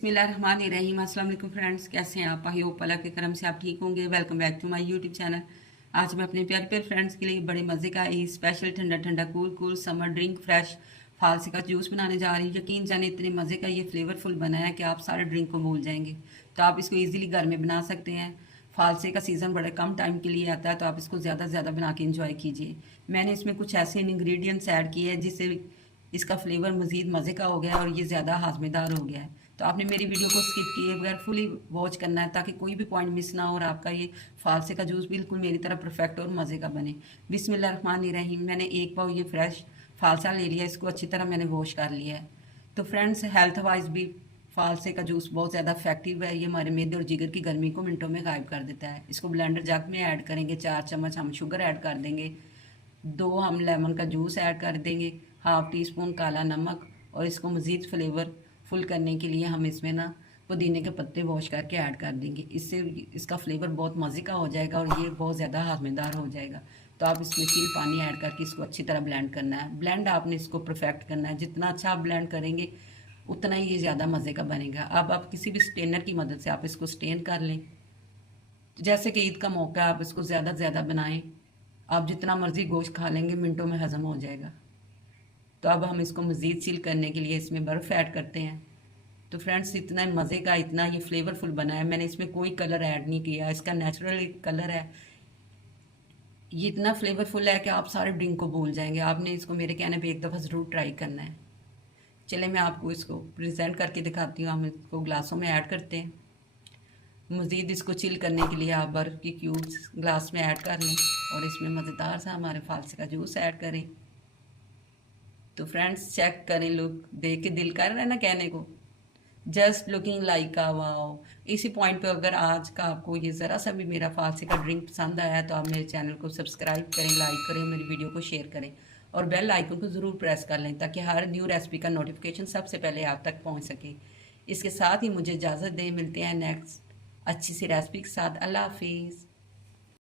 बिस्मिल्लाहिर्रहमानिर्रहीम। अस्सलाम वालेकुम फ्रेंड्स, कैसे हैं आप? आई होप अल्लाह के करम से आप ठीक होंगे। Welcome back to my YouTube channel. आज मैं अपने प्यारे प्यारे फ्रेंड्स के लिए बड़े मज़े का एक स्पेशल ठंडा ठंडा cool cool summer drink fresh फालसे का जूस बनाने जा रही हूँ। यकीन जाने इतने मज़े का ये फ्लेवरफुल बना है कि आप सारे ड्रिंक को भूल जाएंगे। तो आप इसको ईजिली घर में बना सकते हैं। फालसे का सीज़न बड़े कम टाइम के लिए आता है, तो आप इसको ज़्यादा से ज़्यादा बना के इंजॉय कीजिए। मैंने इसमें कुछ ऐसे इंग्रेडिएंट्स ऐड किए हैं जिससे इसका फ्लेवर मज़ीद मज़े का हो गया है और ये ज़्यादा हाजमेदार हो गया है। तो आपने मेरी वीडियो को स्किप किए बगैर फुली वॉच करना है ताकि कोई भी पॉइंट मिस ना हो और आपका ये फालसे का जूस बिल्कुल मेरी तरह परफेक्ट और मज़े का बने। बिस्मिल्लाहिर्रहमानिर्रहीम। मैंने एक पाव ये फ्रेश फालसा ले लिया, इसको अच्छी तरह मैंने वॉश कर लिया है। तो फ्रेंड्स, हेल्थ वाइज भी फालसे का जूस बहुत ज़्यादा इफेक्टिव है। ये हमारे मेदे और जिगर की गर्मी को मिनटों में गायब कर देता है। इसको ब्लेंडर जग में ऐड करेंगे, 4 चम्मच हम शुगर ऐड कर देंगे, 2 हम लेमन का जूस ऐड कर देंगे, हाफ टी स्पून काला नमक, और इसको मज़ीद फ्लेवर फुल करने के लिए हम इसमें ना पुदीने के पत्ते वॉश करके ऐड कर देंगे। इससे इसका फ्लेवर बहुत मज़े का हो जाएगा और ये बहुत ज़्यादा हाजमेदार हो जाएगा। तो आप इसमें चिल पानी ऐड करके इसको अच्छी तरह ब्लेंड करना है। ब्लेंड आपने इसको परफेक्ट करना है, जितना अच्छा आप ब्लेंड करेंगे उतना ही ये ज़्यादा मज़े का बनेगा। अब आप किसी भी स्टेनर की मदद से आप इसको स्टेन कर लें। जैसे कि ईद का मौका है, आप इसको ज़्यादा से ज़्यादा बनाएं। आप जितना मर्ज़ी गोश्त खा लेंगे, मिनटों में हज़म हो जाएगा। तो अब हम इसको मज़ीद सील करने के लिए इसमें बर्फ़ ऐड करते हैं। तो फ्रेंड्स, इतना मज़े का, इतना ये फ्लेवरफुल बना है। मैंने इसमें कोई कलर ऐड नहीं किया, इसका नेचुरल कलर है। ये इतना फ्लेवरफुल है कि आप सारे ड्रिंक को भूल जाएंगे। आपने इसको मेरे कहने पे एक दफ़ा ज़रूर ट्राई करना है। चले मैं आपको इसको प्रेजेंट करके दिखाती हूँ। हम इसको ग्लासों में ऐड करते हैं। मज़ीद इसको चिल करने के लिए आप बर्फ़ की क्यूब्स ग्लास में ऐड कर लें और इसमें मज़ेदार सा हमारे फालसे का जूस ऐड करें। तो फ्रेंड्स, चेक करें, लुक देख के दिल कर रहा है ना कहने को, जस्ट लुकिंग लाइक आ वाओ। इसी पॉइंट पे अगर आज का आपको ये ज़रा सा भी मेरा फालसे का ड्रिंक पसंद आया तो आप मेरे चैनल को सब्सक्राइब करें, लाइक करें, मेरी वीडियो को शेयर करें और बेल आइकन को ज़रूर प्रेस कर लें ताकि हर न्यू रेसिपी का नोटिफिकेशन सबसे पहले आप तक पहुंच सके। इसके साथ ही मुझे इजाज़त दें, मिलते हैं नेक्स्ट अच्छी सी रेसिपी के साथ। अल्लाह हाफिज़।